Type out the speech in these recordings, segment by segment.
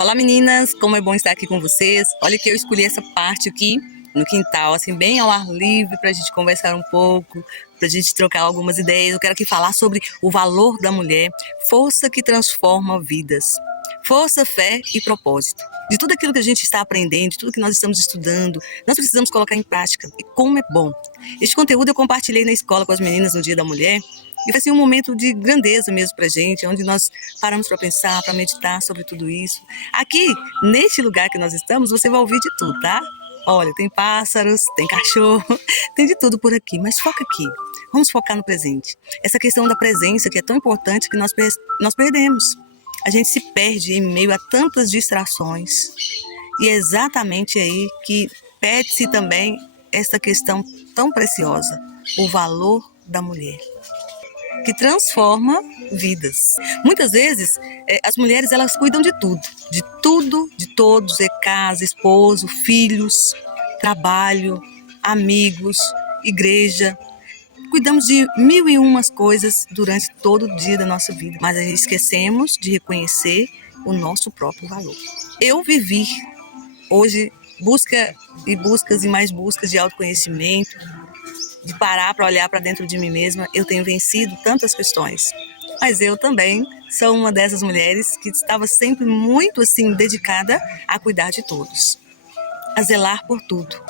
Olá meninas, como é bom estar aqui com vocês. Olha que eu escolhi essa parte aqui no quintal, assim, bem ao ar livre, pra gente conversar um pouco, pra gente trocar algumas ideias. Eu quero aqui falar sobre o valor da mulher, força que transforma vidas. Força, fé e propósito. De tudo aquilo que a gente está aprendendo, de tudo que nós estamos estudando, nós precisamos colocar em prática. E como é bom. Este conteúdo eu compartilhei na escola com as meninas no Dia da Mulher. E vai ser um momento de grandeza mesmo pra gente, onde nós paramos para pensar, para meditar sobre tudo isso. Aqui, neste lugar que nós estamos, você vai ouvir de tudo, tá? Olha, tem pássaros, tem cachorro, tem de tudo por aqui, mas foca aqui. Vamos focar no presente. Essa questão da presença que é tão importante que nós perdemos. A gente se perde em meio a tantas distrações. E é exatamente aí que perde-se também essa questão tão preciosa, o valor da mulher, que transforma vidas. Muitas vezes, as mulheres elas cuidam de tudo, de todos, casa, esposo, filhos, trabalho, amigos, igreja. Cuidamos de 1001 coisas durante todo o dia da nossa vida, mas esquecemos de reconhecer o nosso próprio valor. Eu vivi hoje buscas e mais buscas de autoconhecimento, de parar para olhar para dentro de mim mesma. Eu tenho vencido tantas questões, mas eu também sou uma dessas mulheres que estava sempre muito assim dedicada a cuidar de todos, a zelar por tudo.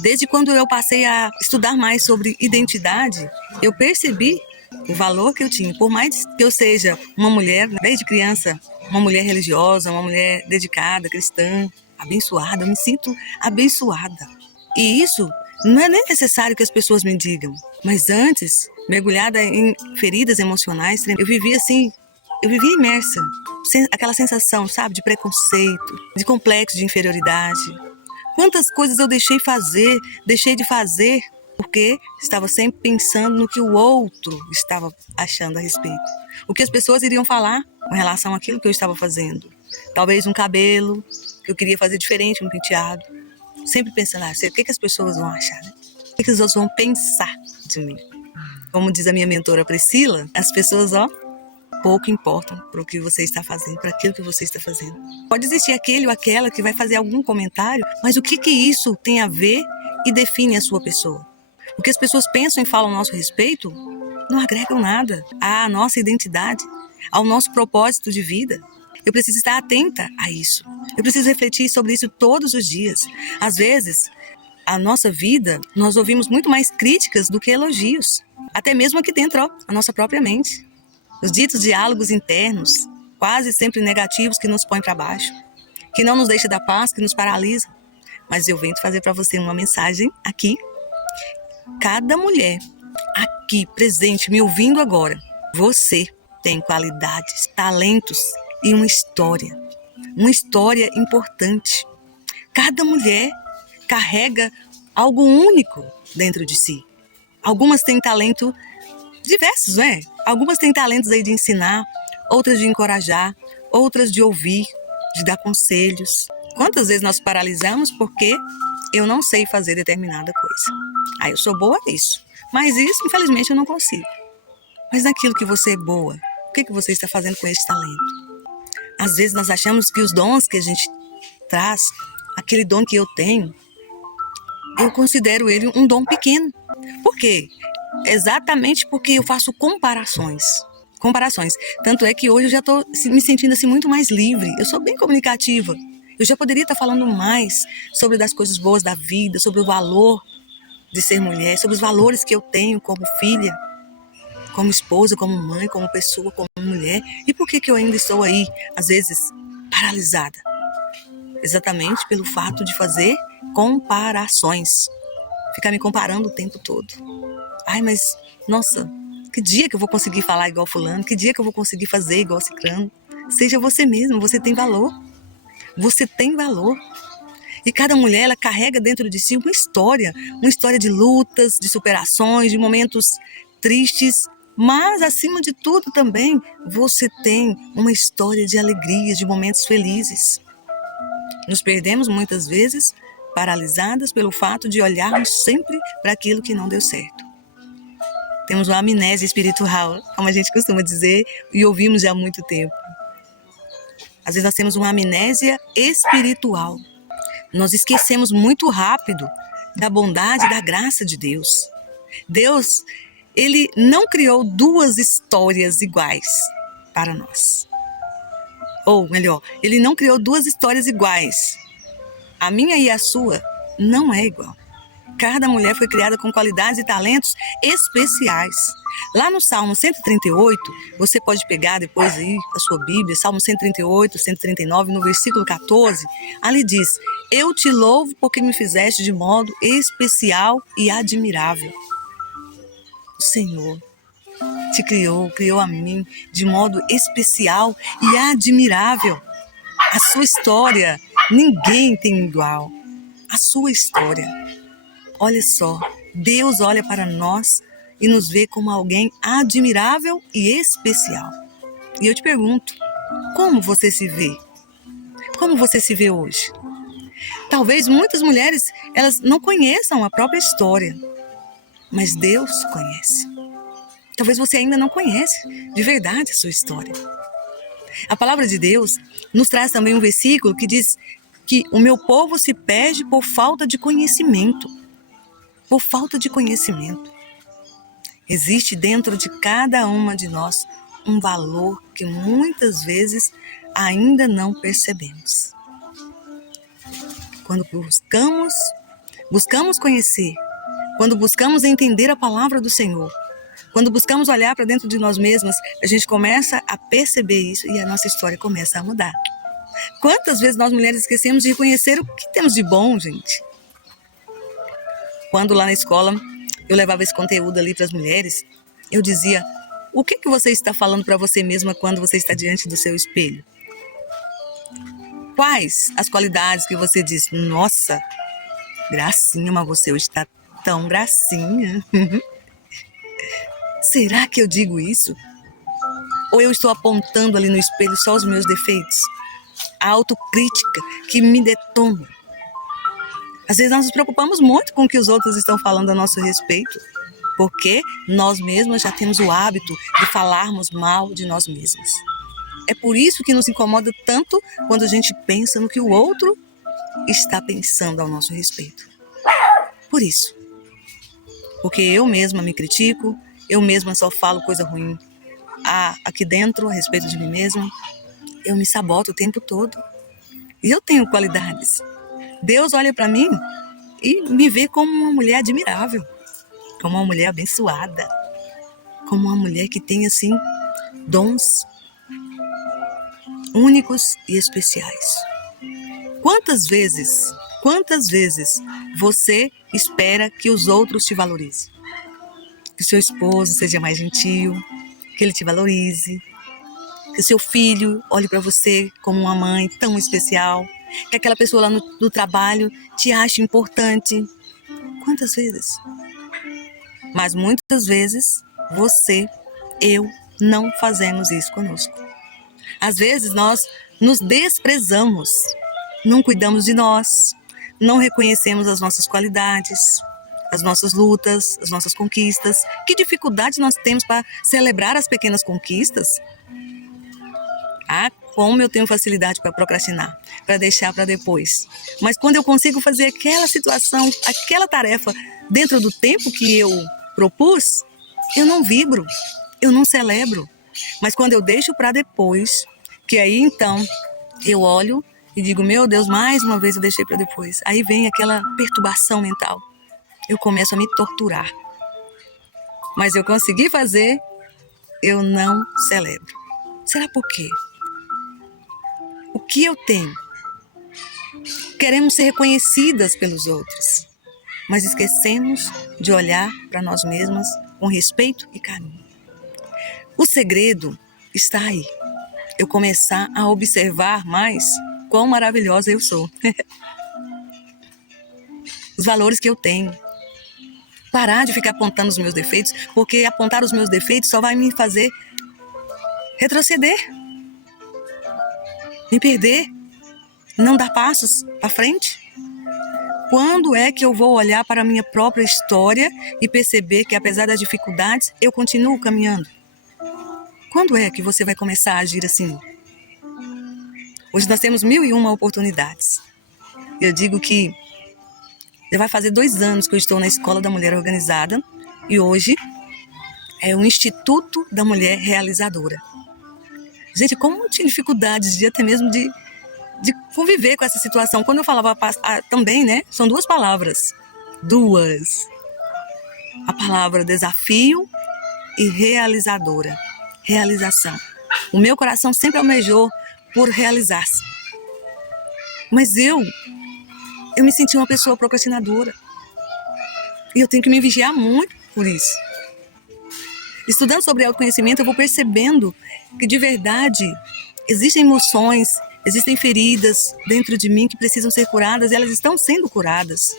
Desde quando eu passei a estudar mais sobre identidade, eu percebi o valor que eu tinha. Por mais que eu seja uma mulher, desde criança, uma mulher religiosa, uma mulher dedicada, cristã, abençoada, eu me sinto abençoada. E isso não é nem necessário que as pessoas me digam, mas antes, mergulhada em feridas emocionais, eu vivia assim, eu vivia imersa, aquela sensação, sabe, de preconceito, de complexo de inferioridade. Quantas coisas eu deixei de fazer, porque estava sempre pensando no que o outro estava achando a respeito. O que as pessoas iriam falar com relação àquilo que eu estava fazendo. Talvez um cabelo, que eu queria fazer diferente, um penteado. Sempre pensando, o que as pessoas vão achar, né? O que os outros vão pensar de mim? Como diz a minha mentora Priscila, as pessoas, pouco importam para o que você está fazendo, para aquilo que você está fazendo. Pode existir aquele ou aquela que vai fazer algum comentário, mas o que isso tem a ver e define a sua pessoa? O que as pessoas pensam e falam a nosso respeito não agregam nada à nossa identidade, ao nosso propósito de vida. Eu preciso estar atenta a isso. Eu preciso refletir sobre isso todos os dias. Às vezes, a nossa vida, nós ouvimos muito mais críticas do que elogios. Até mesmo aqui dentro, a nossa própria mente. Os ditos diálogos internos, quase sempre negativos, que nos põem para baixo, que não nos deixam dar paz, que nos paralisam. Mas eu venho fazer para você uma mensagem aqui. Cada mulher aqui presente, me ouvindo agora, você tem qualidades, talentos e uma história importante. Cada mulher carrega algo único dentro de si. Algumas têm talento diversos, né? Algumas têm talentos aí de ensinar, outras de encorajar, outras de ouvir, de dar conselhos. Quantas vezes nós paralisamos porque eu não sei fazer determinada coisa? Eu sou boa nisso, mas isso, infelizmente, eu não consigo. Mas naquilo que você é boa, o que você está fazendo com esse talento? Às vezes nós achamos que os dons que a gente traz, aquele dom que eu tenho, eu considero ele um dom pequeno. Por quê? Exatamente porque eu faço comparações. Tanto é que hoje eu já estou me sentindo assim muito mais livre. Eu sou bem comunicativa. Eu já poderia estar falando mais sobre das coisas boas da vida, sobre o valor de ser mulher, sobre os valores que eu tenho como filha, como esposa, como mãe, como pessoa, como mulher. E por que eu ainda estou aí, às vezes, paralisada? Exatamente pelo fato de fazer comparações. Ficar me comparando o tempo todo. Mas, nossa, que dia que eu vou conseguir falar igual fulano? Que dia que eu vou conseguir fazer igual ciclano? Seja você mesmo, você tem valor. Você tem valor. E cada mulher, ela carrega dentro de si uma história de lutas, de superações, de momentos tristes, mas, acima de tudo também, você tem uma história de alegrias, de momentos felizes. Nos perdemos muitas vezes paralisadas pelo fato de olharmos sempre para aquilo que não deu certo. Temos uma amnésia espiritual, como a gente costuma dizer, e ouvimos já há muito tempo. Às vezes nós temos uma amnésia espiritual. Nós esquecemos muito rápido da bondade e da graça de Deus. Deus, Ele não criou duas histórias iguais para nós. Ou melhor, Ele não criou duas histórias iguais. A minha e a sua não é igual. Cada mulher foi criada com qualidades e talentos especiais. Lá no Salmo 138, você pode pegar depois aí a sua Bíblia, Salmo 138, 139, no versículo 14, ali diz: eu te louvo porque me fizeste de modo especial e admirável. O Senhor te criou a mim de modo especial e admirável. A sua história, ninguém tem igual. A sua história. Olha só, Deus olha para nós e nos vê como alguém admirável e especial. E eu te pergunto, como você se vê? Como você se vê hoje? Talvez muitas mulheres, elas não conheçam a própria história, mas Deus conhece. Talvez você ainda não conhece de verdade a sua história. A palavra de Deus nos traz também um versículo que diz que o meu povo se perde por falta de conhecimento. Por falta de conhecimento. Existe dentro de cada uma de nós um valor que muitas vezes ainda não percebemos. Quando buscamos conhecer, quando buscamos entender a palavra do Senhor, quando buscamos olhar para dentro de nós mesmas, a gente começa a perceber isso e a nossa história começa a mudar. Quantas vezes nós mulheres esquecemos de reconhecer o que temos de bom, gente? Quando lá na escola eu levava esse conteúdo ali para as mulheres, eu dizia: o que você está falando para você mesma quando você está diante do seu espelho? Quais as qualidades que você diz? Nossa, gracinha, mas você hoje está tão gracinha. Será que eu digo isso? Ou eu estou apontando ali no espelho só os meus defeitos? A autocrítica que me detona. Às vezes nós nos preocupamos muito com o que os outros estão falando a nosso respeito, porque nós mesmas já temos o hábito de falarmos mal de nós mesmos. É por isso que nos incomoda tanto quando a gente pensa no que o outro está pensando ao nosso respeito. Por isso. Porque eu mesma me critico, eu mesma só falo coisa ruim aqui dentro a respeito de mim mesma. Eu me saboto o tempo todo. E eu tenho qualidades. Deus olha para mim e me vê como uma mulher admirável, como uma mulher abençoada, como uma mulher que tem, assim, dons únicos e especiais. Quantas vezes você espera que os outros te valorizem? Que o seu esposo seja mais gentil, que ele te valorize, que o seu filho olhe para você como uma mãe tão especial, que aquela pessoa lá no trabalho te ache importante. Quantas vezes? Mas muitas vezes eu não fazemos isso conosco. Às vezes nós nos desprezamos, não cuidamos de nós, não reconhecemos as nossas qualidades, as nossas lutas, as nossas conquistas. Que dificuldade nós temos para celebrar as pequenas conquistas? Como eu tenho facilidade para procrastinar, para deixar para depois. Mas quando eu consigo fazer aquela situação, aquela tarefa dentro do tempo que eu propus, eu não vibro, eu não celebro. Mas quando eu deixo para depois, que aí então eu olho e digo: meu Deus, mais uma vez eu deixei para depois. Aí vem aquela perturbação mental. Eu começo a me torturar. Mas eu consegui fazer, eu não celebro. Será por quê? O que eu tenho? Queremos ser reconhecidas pelos outros, mas esquecemos de olhar para nós mesmas com respeito e carinho. O segredo está aí. Eu começar a observar mais quão maravilhosa eu sou. Os valores que eu tenho. Parar de ficar apontando os meus defeitos, porque apontar os meus defeitos só vai me fazer retroceder. Me perder, não dar passos para frente? Quando é que eu vou olhar para a minha própria história e perceber que, apesar das dificuldades, eu continuo caminhando? Quando é que você vai começar a agir assim? Hoje nós temos 1001 oportunidades. Eu digo que já vai fazer 2 anos que eu estou na Escola da Mulher Organizada e hoje é o Instituto da Mulher Realizadora. Gente, como eu tinha dificuldades de até mesmo de conviver com essa situação. Quando eu falava também, né, são 2 palavras. 2. A palavra desafio e realizadora. Realização. O meu coração sempre almejou por realizar-se. Mas eu me senti uma pessoa procrastinadora. E eu tenho que me vigiar muito por isso. Estudando sobre autoconhecimento, eu vou percebendo que de verdade existem emoções, existem feridas dentro de mim que precisam ser curadas e elas estão sendo curadas.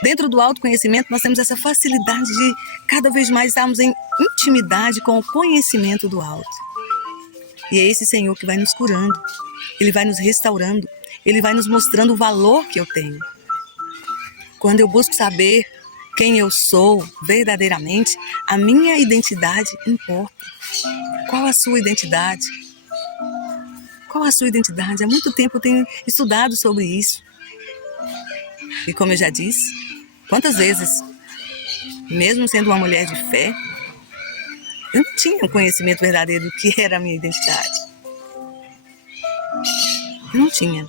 Dentro do autoconhecimento, nós temos essa facilidade de cada vez mais estarmos em intimidade com o conhecimento do alto. E é esse Senhor que vai nos curando, Ele vai nos restaurando, Ele vai nos mostrando o valor que eu tenho. Quando eu busco saber quem eu sou verdadeiramente, a minha identidade importa. Qual a sua identidade? Qual a sua identidade? Há muito tempo eu tenho estudado sobre isso. E como eu já disse, quantas vezes, mesmo sendo uma mulher de fé, eu não tinha um conhecimento verdadeiro do que era a minha identidade. Não tinha.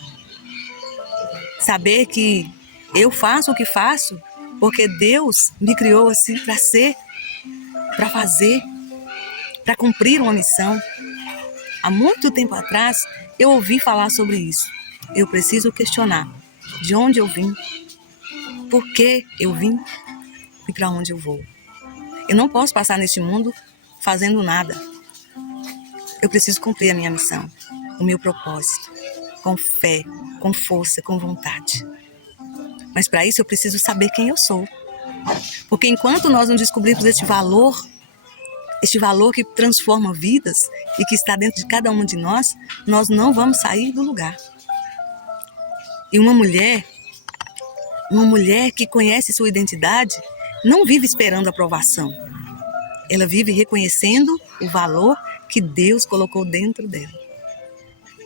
Saber que eu faço o que faço porque Deus me criou assim para ser, para fazer, para cumprir uma missão. Há muito tempo atrás, eu ouvi falar sobre isso. Eu preciso questionar de onde eu vim, por que eu vim e para onde eu vou. Eu não posso passar neste mundo fazendo nada. Eu preciso cumprir a minha missão, o meu propósito, com fé, com força, com vontade. Mas para isso eu preciso saber quem eu sou. Porque enquanto nós não descobrirmos este valor que transforma vidas e que está dentro de cada um de nós, nós não vamos sair do lugar. E uma mulher que conhece sua identidade, não vive esperando aprovação. Ela vive reconhecendo o valor que Deus colocou dentro dela.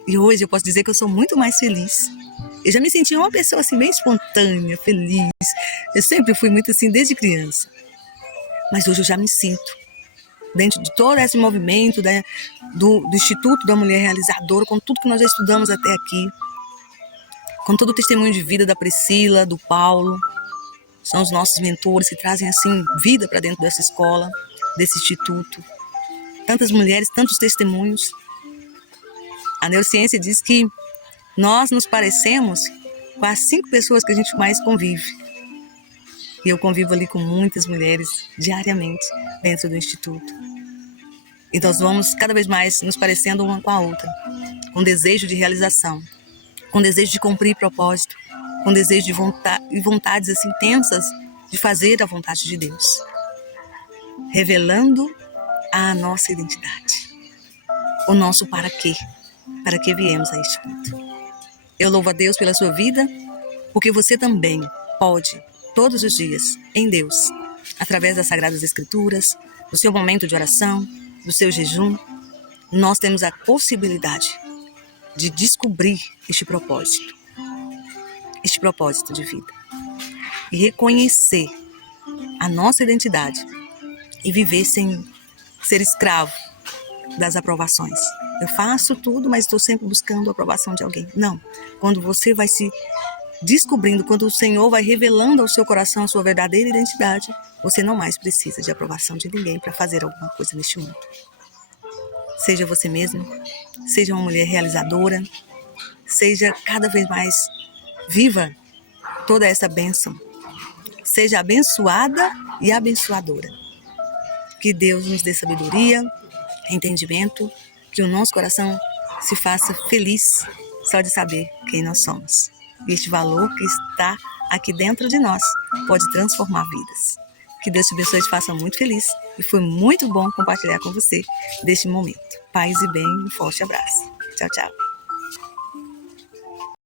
E hoje eu posso dizer que eu sou muito mais feliz. Eu já me senti uma pessoa assim bem espontânea, feliz. Eu sempre fui muito assim desde criança. Mas hoje eu já me sinto dentro de todo esse movimento do Instituto da Mulher Realizadora, com tudo que nós já estudamos até aqui, com todo o testemunho de vida da Priscila, do Paulo. São os nossos mentores que trazem assim vida para dentro dessa escola, desse instituto. Tantas mulheres, tantos testemunhos. A neurociência diz que nós nos parecemos com as 5 pessoas que a gente mais convive. E eu convivo ali com muitas mulheres diariamente dentro do Instituto. E nós vamos cada vez mais nos parecendo uma com a outra, com desejo de realização, com desejo de cumprir propósito, com desejo de vontades assim intensas de fazer a vontade de Deus. Revelando a nossa identidade, o nosso para que viemos a este mundo. Eu louvo a Deus pela sua vida, porque você também pode, todos os dias, em Deus, através das Sagradas Escrituras, do seu momento de oração, do seu jejum, nós temos a possibilidade de descobrir este propósito de vida. E reconhecer a nossa identidade e viver sem ser escravo das aprovações. Eu faço tudo, mas estou sempre buscando a aprovação de alguém. Não. Quando você vai se descobrindo, quando o Senhor vai revelando ao seu coração a sua verdadeira identidade, você não mais precisa de aprovação de ninguém para fazer alguma coisa neste mundo. Seja você mesmo, seja uma mulher realizadora, seja cada vez mais viva toda essa bênção. Seja abençoada e abençoadora. Que Deus nos dê sabedoria, entendimento, que o nosso coração se faça feliz só de saber quem nós somos. E este valor que está aqui dentro de nós pode transformar vidas. Que Deus te abençoe e te faça muito feliz. E foi muito bom compartilhar com você deste momento. Paz e bem, um forte abraço. Tchau, tchau.